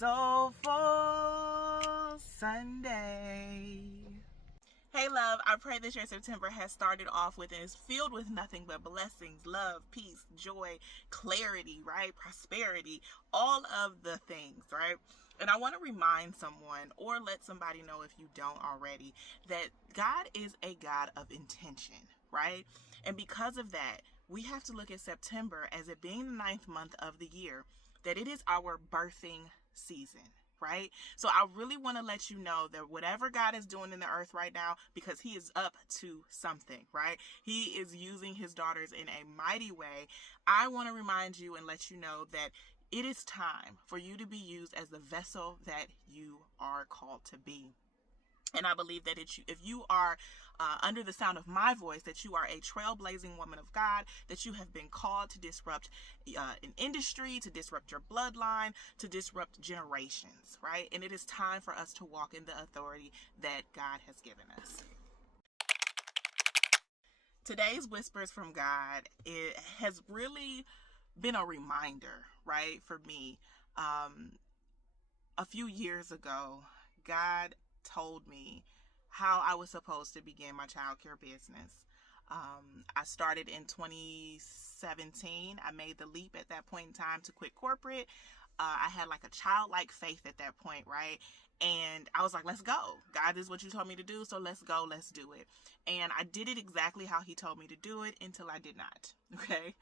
SoulFull Sunday. Hey love, I pray that your September has started off with and is filled with nothing but blessings, love, peace, joy, clarity, right? Prosperity, all of the things, right? And I want to remind someone, or let somebody know if you don't already, that God is a God of intention, right? And because of that, we have to look at September as it being the 9th month of the year, that it is our birthing season, right? So I really want to let you know that whatever God is doing in the earth right now, because he is up to something, right? He is using his daughters in a mighty way. I want to remind you and let you know that it is time for you to be used as the vessel that you are called to be. And I believe that if you are under the sound of my voice, that you are a trailblazing woman of God, that you have been called to disrupt an industry, to disrupt your bloodline, to disrupt generations, right? And it is time for us to walk in the authority that God has given us. Today's Whispers from God, it has really been a reminder, right, for me. A few years ago, God told me how I was supposed to begin my childcare business. I started in 2017. I made the leap at that point in time to quit corporate. I had like a childlike faith at that point, right? And I was like, let's go. God, this is what you told me to do, so let's go, let's do it. And I did it exactly how he told me to do it until I did not, okay?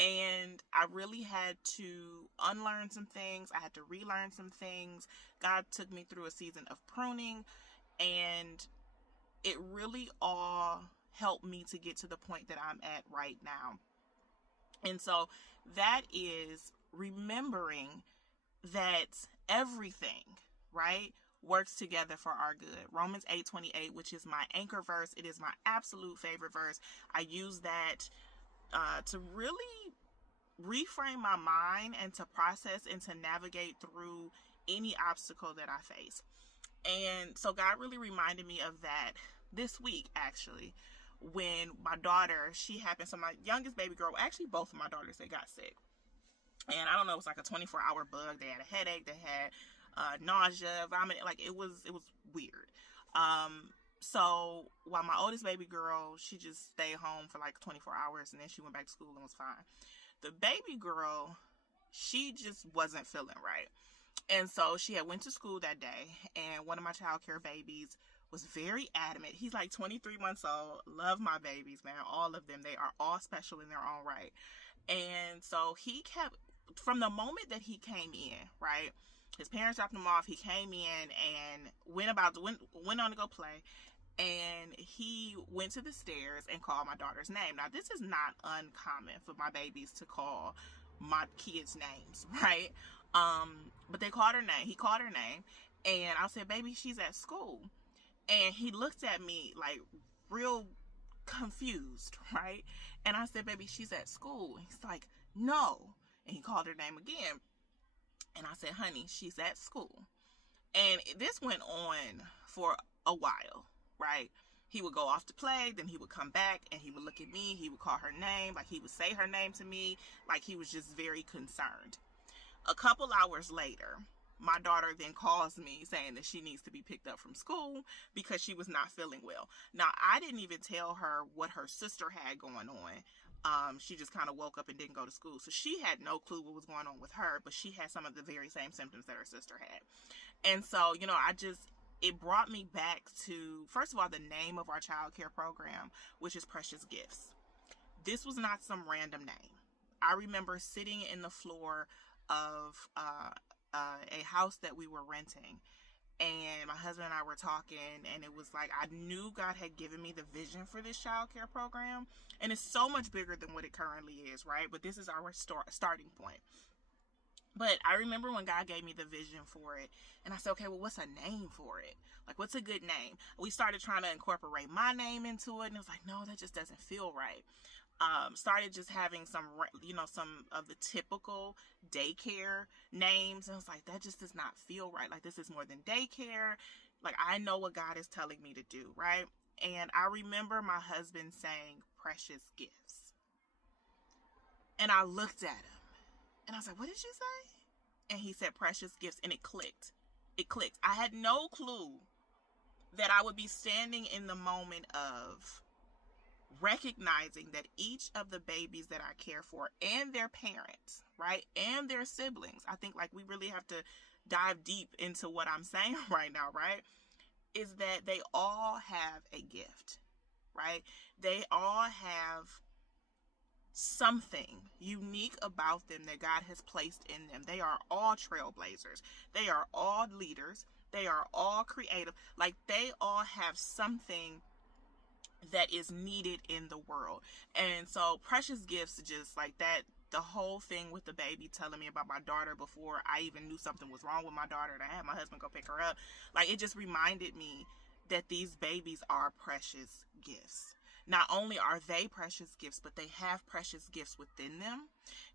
And I really had to unlearn some things. I had to relearn some things. God took me through a season of pruning, and it really all helped me to get to the point that I'm at right now. And so that is remembering that everything, right, works together for our good. Romans 8:28, which is my anchor verse. It is my absolute favorite verse. I use that to really reframe my mind and to process and to navigate through any obstacle that I face. And so God really reminded me of that this week, actually, when my daughter, so my youngest baby girl, actually both of my daughters, they got sick. And I don't know, it was like a 24-hour bug. They had a headache, they had nausea, vomiting, like it was weird. So while my oldest baby girl, she just stayed home for like 24 hours and then she went back to school and was fine. The baby girl, she just wasn't feeling right. And so she had went to school that day, and one of my childcare babies was very adamant. He's like 23 months old. Love my babies, man. All of them. They are all special in their own right. And so he kept, from the moment that he came in, right? His parents dropped him off. He came in and went on to go play. And he went to the stairs and called my daughter's name. Now, this is not uncommon for my babies to call my kids' names, right? But they called her name. He called her name. And I said, baby, she's at school. And he looked at me like real confused, right? And I said, baby, she's at school. And he's like, no. And he called her name again. And I said, honey, she's at school. And this went on for a while, right? He would go off to play, then he would come back and he would look at me. He would call her name, like he would say her name to me, like he was just very concerned. A couple hours later, my daughter then calls me saying that she needs to be picked up from school because she was not feeling well. Now, I didn't even tell her what her sister had going on. She just kind of woke up and didn't go to school. So she had no clue what was going on with her, but she had some of the very same symptoms that her sister had. And so, it brought me back to, first of all, the name of our child care program, which is Precious Gifts. This was not some random name. I remember sitting in the floor of a house that we were renting, and my husband and I were talking, and it was like I knew God had given me the vision for this child care program, and it's so much bigger than what it currently is, right? But this is our starting point. But I remember when God gave me the vision for it, and I said, okay, well, what's a name for it? Like, what's a good name? We started trying to incorporate my name into it, and it was like, no, that just doesn't feel right. Started just having some of the typical daycare names, and I was like, that just does not feel right. Like, this is more than daycare. Like, I know what God is telling me to do, right? And I remember my husband saying, Precious Gifts. And I looked at him. And I was like, what did you say? and he said precious gifts, and it clicked. It clicked. I had no clue that I would be standing in the moment of recognizing that each of the babies that I care for and their parents, right, and their siblings, I think like we really have to dive deep into what I'm saying right now, right, is that they all have a gift, right? They all have something unique about them that God has placed in them. They are all trailblazers. They are all leaders. They are all creative. Like, they all have something that is needed in the world. And so precious gifts, just like that, the whole thing with the baby telling me about my daughter before I even knew something was wrong with my daughter, and I had my husband go pick her up, like, it just reminded me that these babies are precious gifts. Not only are they precious gifts, but they have precious gifts within them.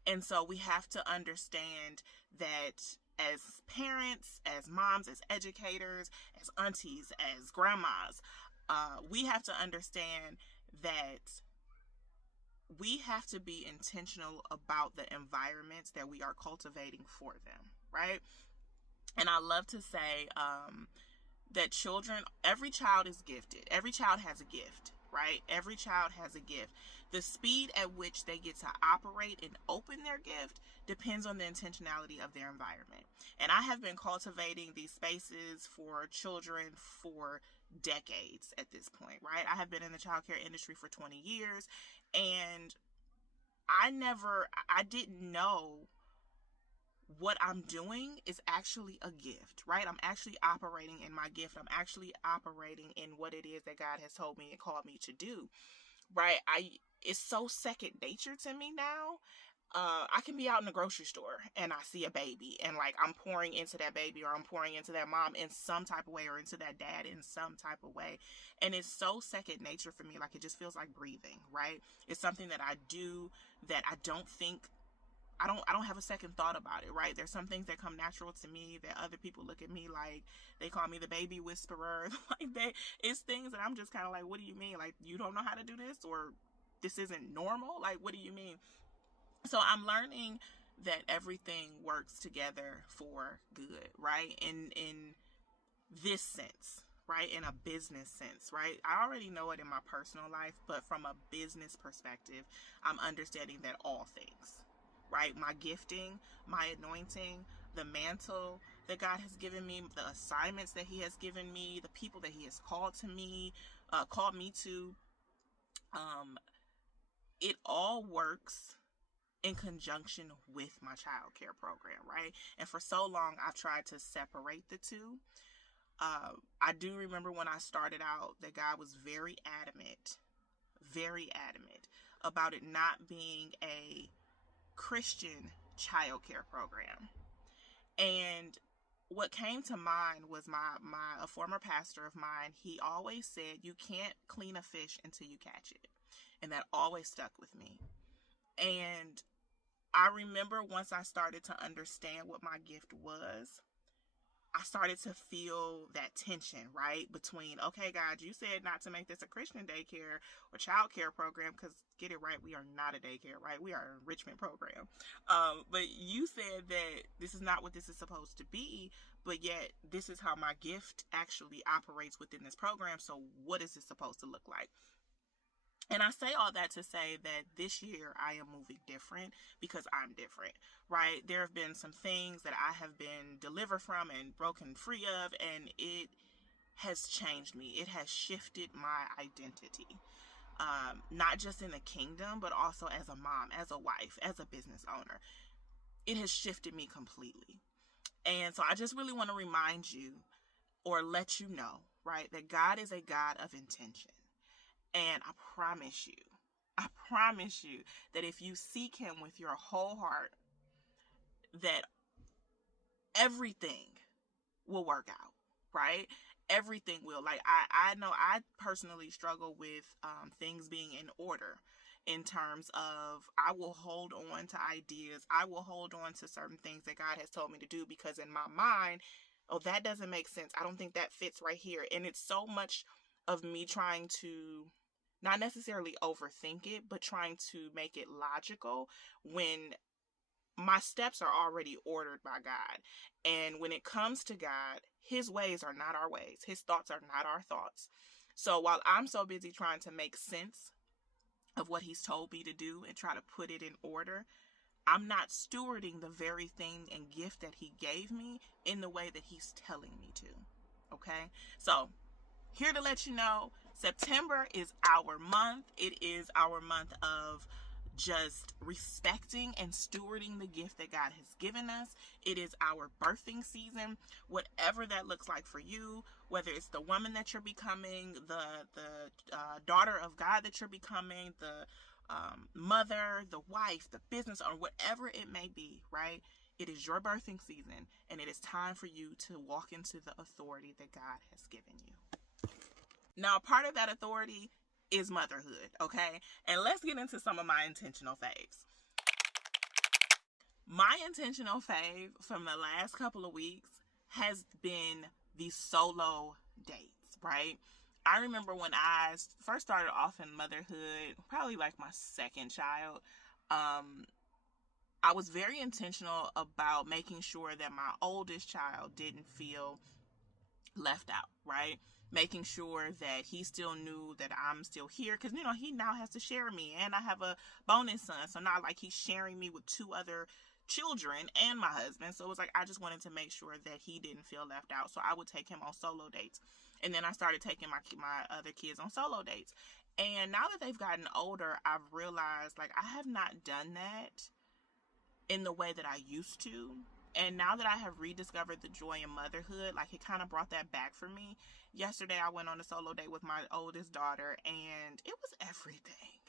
And so we have to understand that as parents, as moms, as educators, as aunties, as grandmas, we have to understand that we have to be intentional about the environments that we are cultivating for them, right? And I love to say that children, every child is gifted. Every child has a gift, right? Every child has a gift. The speed at which they get to operate and open their gift depends on the intentionality of their environment. And I have been cultivating these spaces for children for decades at this point, right? I have been in the childcare industry for 20 years, and I didn't know what I'm doing is actually a gift, right? I'm actually operating in my gift. I'm actually operating in what it is that God has told me and called me to do, right? It's so second nature to me now. I can be out in the grocery store and I see a baby, and like, I'm pouring into that baby, or I'm pouring into that mom in some type of way, or into that dad in some type of way. And it's so second nature for me. Like, it just feels like breathing, right? It's something that I do that I don't think, I don't have a second thought about it, right? There's some things that come natural to me that other people look at me like, they call me the baby whisperer. Like, it's things that I'm just kind of like, what do you mean? Like, you don't know how to do this, or this isn't normal? Like, what do you mean? So I'm learning that everything works together for good, right? In this sense, right? In a business sense, right? I already know it in my personal life, but from a business perspective, I'm understanding that all things, right? My gifting, my anointing, the mantle that God has given me, the assignments that He has given me, the people that He has called me to, it all works in conjunction with my child care program, right? And for so long, I've tried to separate the two. I do remember when I started out that God was very adamant about it not being a Christian child care program. And what came to mind was a former pastor of mine. He always said, you can't clean a fish until you catch it. And that always stuck with me. And I remember once I started to understand what my gift was, I started to feel that tension, right? Between, okay, God, you said not to make this a Christian daycare or child care program, because get it right, we are not a daycare, right? We are an enrichment program. But you said that this is not what this is supposed to be, but yet this is how my gift actually operates within this program. So what is it supposed to look like? And I say all that to say that this year I am moving different because I'm different, right? There have been some things that I have been delivered from and broken free of, and it has changed me. It has shifted my identity, not just in the kingdom, but also as a mom, as a wife, as a business owner. It has shifted me completely. And so I just really want to remind you, or let you know, right, that God is a God of intention. And I promise you that if you seek Him with your whole heart, that everything will work out, right? Everything will. Like, I know I personally struggle with things being in order, in terms of, I will hold on to ideas. I will hold on to certain things that God has told me to do, because in my mind, oh, that doesn't make sense. I don't think that fits right here. And it's so much of me trying to not necessarily overthink it, but trying to make it logical, when my steps are already ordered by God. And when it comes to God, his ways are not our ways. His thoughts are not our thoughts. So while I'm so busy trying to make sense of what he's told me to do and try to put it in order, I'm not stewarding the very thing and gift that he gave me in the way that he's telling me to. Okay? So, here to let you know, September is our month. It is our month of just respecting and stewarding the gift that God has given us. It is our birthing season, whatever that looks like for you, whether it's the woman that you're becoming, the daughter of God that you're becoming, the mother, the wife, the business owner, whatever it may be, right? It is your birthing season, and it is time for you to walk into the authority that God has given you. Now, part of that authority is motherhood, okay? And let's get into some of my intentional faves. My intentional fave from the last couple of weeks has been the solo dates, right? I remember when I first started off in motherhood, probably like my second child, I was very intentional about making sure that my oldest child didn't feel left out, right? Making sure that he still knew that I'm still here, because, he now has to share me, and I have a bonus son, so not like he's sharing me with two other children and my husband. So it was like, I just wanted to make sure that he didn't feel left out, so I would take him on solo dates. And then I started taking my other kids on solo dates. And now that they've gotten older, I've realized, like, I have not done that in the way that I used to. And now that I have rediscovered the joy in motherhood, like, it kind of brought that back for me. Yesterday, I went on a solo date with my oldest daughter, and it was everything.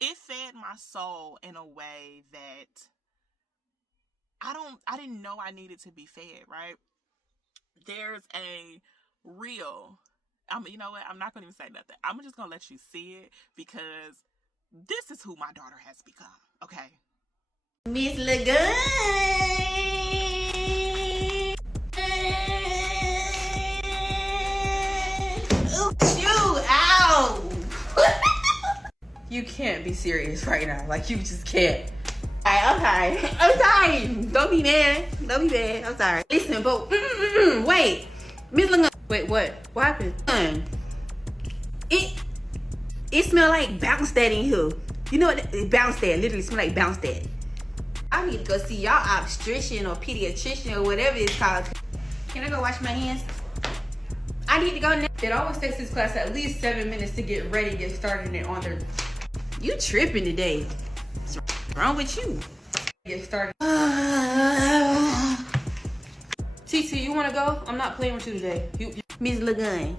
It fed my soul in a way that I didn't know I needed to be fed, right? There's a reel. You know what? I'm not going to even say nothing. I'm just going to let you see it, because this is who my daughter has become, okay? Miss Lagoon. Ooh, ow. You can't be serious right now. Like, you just can't. Okay. I'm sorry. Don't be mad. I'm sorry. Listen, but wait. Miss Lagoon. Wait, what? What happened? It smell like bounce daddy in here. You know what? Bounce daddy. Literally smell like bounce daddy. I need to go see y'all obstetrician or pediatrician or whatever it's called. Can I go wash my hands? I need to go now. It always takes this class at least 7 minutes to get ready, get started, and on their... You tripping today. What's wrong with you? Get started. TT, you want to go? I'm not playing with you today. Miss Lagoon,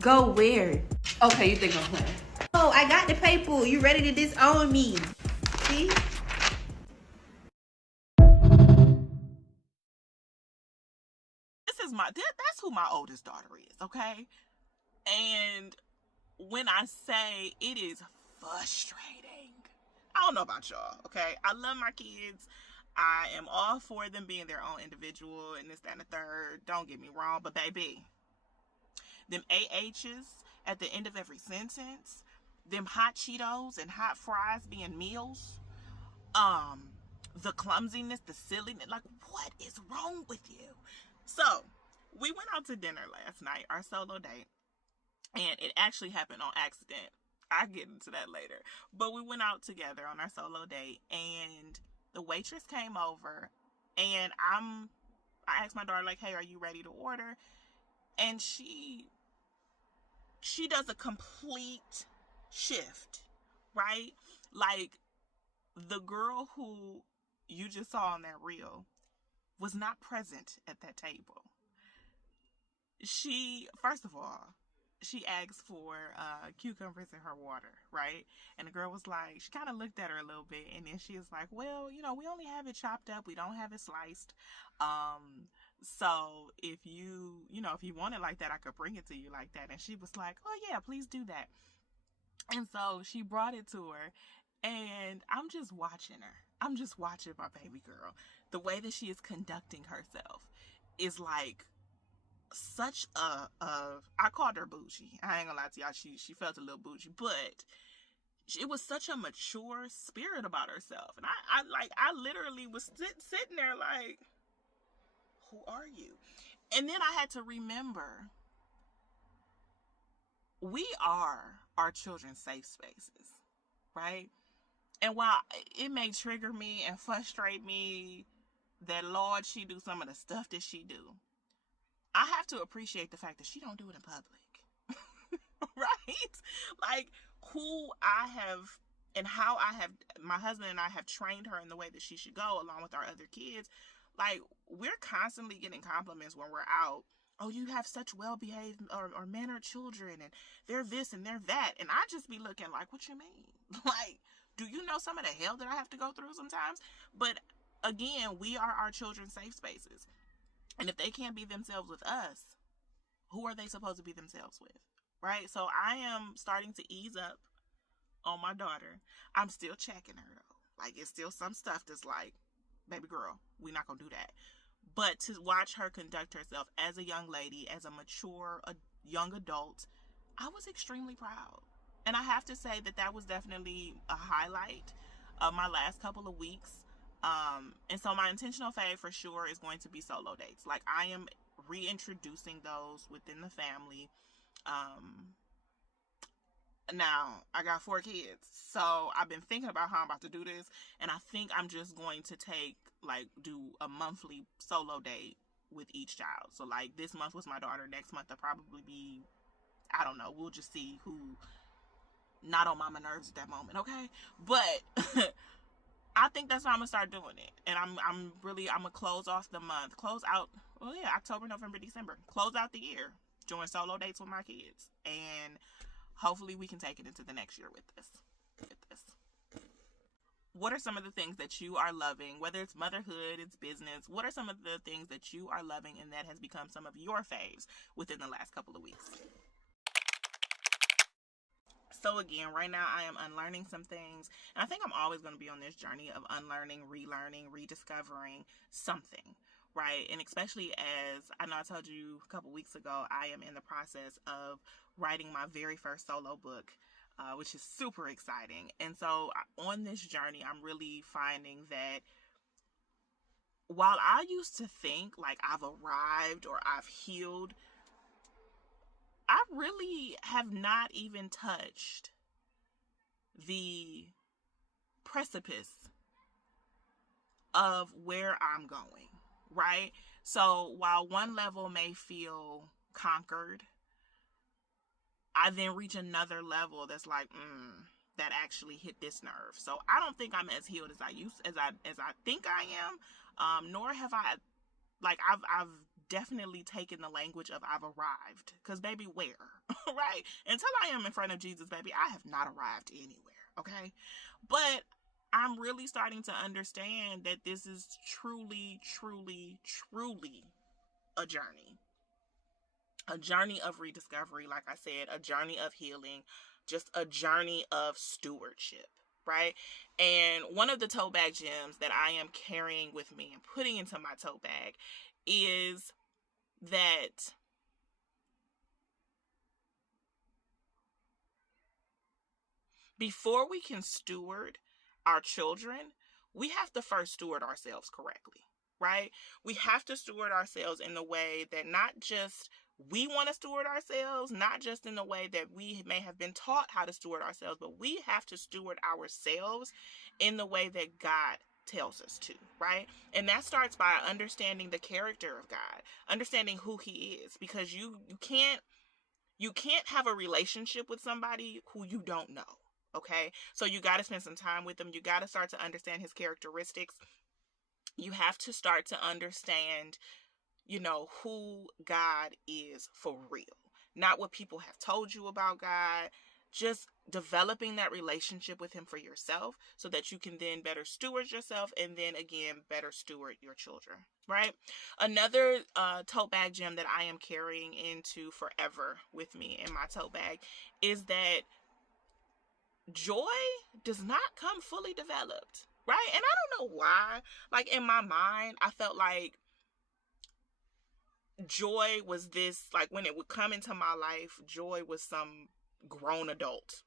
go where? Okay, you think I'm playing. Oh, I got the paper. You ready to disown me? See? That's who my oldest daughter is, okay? And when I say it is frustrating, I don't know about y'all, okay? I love my kids. I am all for them being their own individual and this, that, and the third. Don't get me wrong, but baby, them AHs at the end of every sentence, them hot Cheetos and hot fries being meals, the clumsiness, the silliness, like, what is wrong with you? So, we went out to dinner last night, our solo date, and it actually happened on accident. I'll get into that later. But we went out together on our solo date, and the waitress came over, and I asked my daughter, like, hey, are you ready to order? And she does a complete shift, right? Like, the girl who you just saw on that reel was not present at that table. First of all, she asked for cucumbers in her water, right? And the girl was like, she kind of looked at her a little bit, and then she was like, well, we only have it chopped up. We don't have it sliced. So if you want it like that, I could bring it to you like that. And she was like, oh yeah, please do that. And so she brought it to her, and I'm just watching her. I'm just watching my baby girl. The way that she is conducting herself is like such I called her bougie. I ain't gonna lie to y'all. She felt a little bougie, but it was such a mature spirit about herself. And I literally was sitting there like, who are you? And then I had to remember, we are our children's safe spaces, right? And while it may trigger me and frustrate me that, Lord, she do some of the stuff that she do, I have to appreciate the fact that she don't do it in public. Right? Like, who I have and how I have, my husband and I have trained her in the way that she should go, along with our other kids. Like, we're constantly getting compliments when we're out. Oh, you have such well-behaved or mannered children, and they're this and they're that. And I just be looking like, what you mean? Like, do you know some of the hell that I have to go through sometimes? But again, we are our children's safe spaces. And if they can't be themselves with us, who are they supposed to be themselves with? Right? So I am starting to ease up on my daughter. I'm still checking her though. Like, it's still some stuff that's like, baby girl, we're not gonna do that. But to watch her conduct herself as a young lady, as a mature young adult, I was extremely proud. And I have to say that was definitely a highlight of my last couple of weeks. And so my intentional fave for sure is going to be solo dates. Like, I am reintroducing those within the family. Now, I got 4 kids, so I've been thinking about how I'm about to do this, and I think I'm just going to do a monthly solo date with each child. So, like, this month was my daughter, next month I'll probably be, I don't know, we'll just see who not on mama nerves at that moment, okay? But I think that's how I'm gonna start doing it, and I'm gonna close off the month, October, November, December, close out the year doing solo dates with my kids, and hopefully we can take it into the next year with this. What are some of the things that you are loving, whether it's motherhood, it's business? What are some of the things that you are loving and that has become some of your faves within the last couple of weeks? So again, right now I am unlearning some things, and I think I'm always going to be on this journey of unlearning, relearning, rediscovering something, right? And especially as I know I told you a couple weeks ago, I am in the process of writing my very first solo book, which is super exciting. And so on this journey, I'm really finding that while I used to think like I've arrived or I've healed, I really have not even touched the precipice of where I'm going, right? So while one level may feel conquered, I then reach another level that's like, that actually hit this nerve. So I don't think I'm as healed as I think I am. Nor have I, like, I've definitely taken the language of I've arrived, because baby, where? Right? Until I am in front of Jesus, baby, I have not arrived anywhere. Okay, but I'm really starting to understand that this is truly a journey of rediscovery. Like I said, a journey of healing, just a journey of stewardship, right? And one of the tote bag gems that I am carrying with me and putting into my tote bag is that before we can steward our children, we have to first steward ourselves correctly, right? We have to steward ourselves in the way that not just we want to steward ourselves, not just in the way that we may have been taught how to steward ourselves, but we have to steward ourselves in the way that God tells us to, right? And that starts by understanding the character of God, understanding who he is, because you can't have a relationship with somebody who you don't know. Okay, so you got to spend some time with them. You got to start to understand his characteristics. You have to start to understand, who God is for real. Not what people have told you about God. Just developing that relationship with him for yourself so that you can then better steward yourself and then again better steward your children, right? Another tote bag gem that I am carrying into forever with me in my tote bag is that joy does not come fully developed, right? And I don't know why. Like, in my mind, I felt like joy was this, like, when it would come into my life, joy was some grown adult.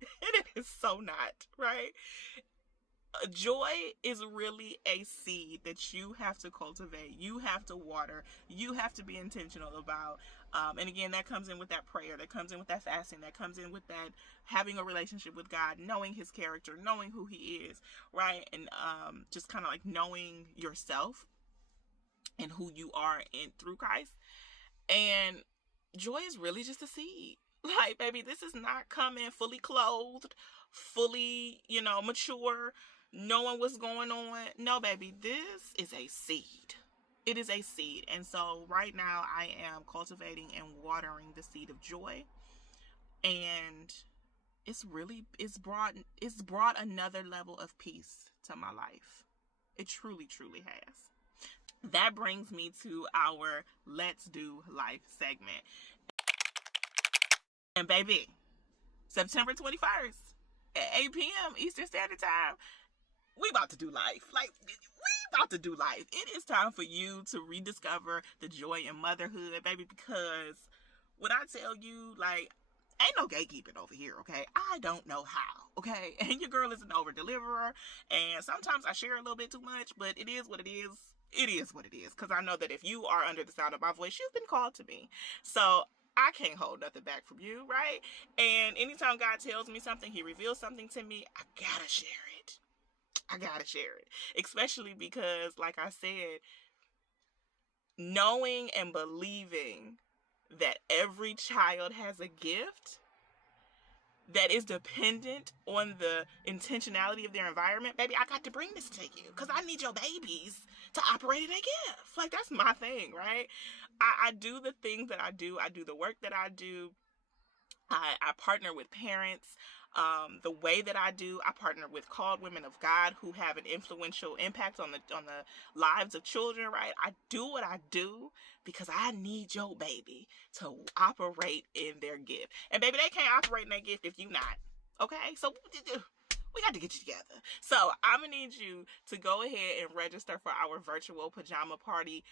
And it is so not, right? Joy is really a seed that you have to cultivate, you have to water, you have to be intentional about. And again, that comes in with that prayer, that comes in with that fasting, that comes in with that having a relationship with God, knowing his character, knowing who he is, right? And just kind of like knowing yourself and who you are in through Christ. And joy is really just a seed. Like, baby, this is not coming fully clothed, fully, mature, knowing what's going on. No, baby, this is a seed. It is a seed. And so right now I am cultivating and watering the seed of joy. And it's brought another level of peace to my life. It truly, truly has. That brings me to our Let's Do Life segment. And baby, September 21st at 8 p.m. Eastern Standard Time, we about to do life. Like, we about to do life. It is time for you to rediscover the joy in motherhood, baby, because when I tell you, like, ain't no gatekeeping over here, okay? I don't know how, okay? And your girl is an over-deliverer, and sometimes I share a little bit too much, but it is what it is. It is what it is, because I know that if you are under the sound of my voice, you've been called to me. So I can't hold nothing back from you, right? And anytime God tells me something, he reveals something to me, I gotta share it. I gotta share it. Especially because, like I said, knowing and believing that every child has a gift that is dependent on the intentionality of their environment, baby, I got to bring this to you because I need your babies to operate in a gift. Like, that's my thing, right? I do the things that I do. I do the work that I do. I partner with parents. The way that I do, I partner with called women of God who have an influential impact on the lives of children, right? I do what I do because I need your baby to operate in their gift. And baby, they can't operate in their gift if you not. Okay? So we got to get you together. So I'm going to need you to go ahead and register for our virtual pajama party.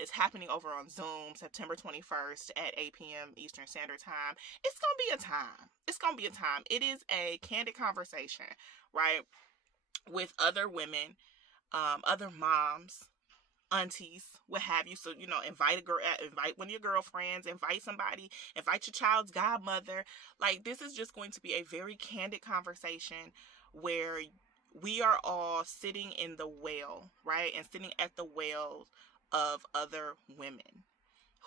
It's happening over on Zoom, September 21st at 8 p.m. Eastern Standard Time. It's going to be a time. It's going to be a time. It is a candid conversation, right, with other women, other moms, aunties, what have you. So, invite one of your girlfriends, invite somebody, invite your child's godmother. Like, this is just going to be a very candid conversation where we are all sitting in the well, right, and sitting at the well of other women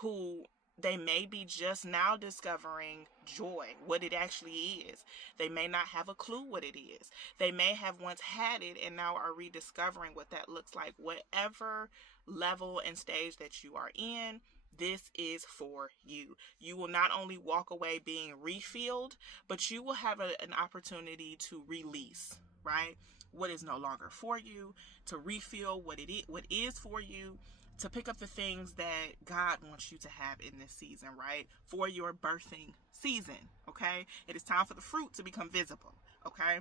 who they may be just now discovering joy, what it actually is. They may not have a clue what it is. They may have once had it and now are rediscovering what that looks like. Whatever level and stage that you are in, this is for you. You will not only walk away being refilled, but you will have an opportunity to release, right? What is no longer for you, to refill what is for you, to pick up the things that God wants you to have in this season, right? For your birthing season, okay? It is time for the fruit to become visible, okay?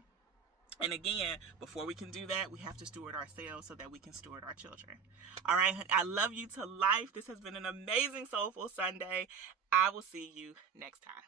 And again, before we can do that, we have to steward ourselves so that we can steward our children. All right, I love you to life. This has been an amazing SoulFull Sunday. I will see you next time.